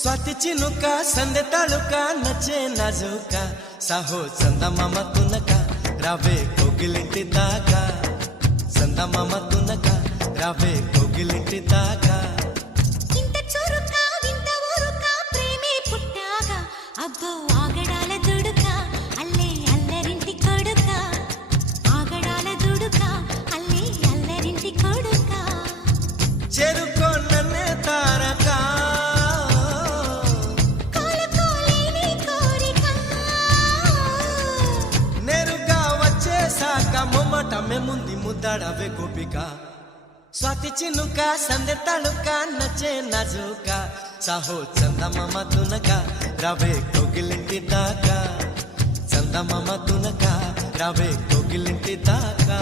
स्वाती चिनुका संदे तालुका नचे नाजुका साहो चंदा मामा तुनका रावे कोगिलिंटी दाका चंदा मामा तुनका रावे कोगिलिंटी दाका इंत चुरुका विंत ऊरुका प्रेमे पुट्टागा अब्बो आगडाल दुडुका अल्ले अल्लरिंटी कोडुका आगडाल दुडुका अल्ले अल्लरिंटी कोडुका చేరుకో నన్నే తారకా కోలుకోలేని కోరిక నేరుగా వచ్చేసాక మొమ్మటమే ముందు ముద్దాడవే గోపిక స్వాతి చినుక సందె తళుక నచ్చే నాజుక సాహో చందమామ తునక రావే కోగిలింటి దాకా చందమామ తునక రావే కోగిలింటి దాకా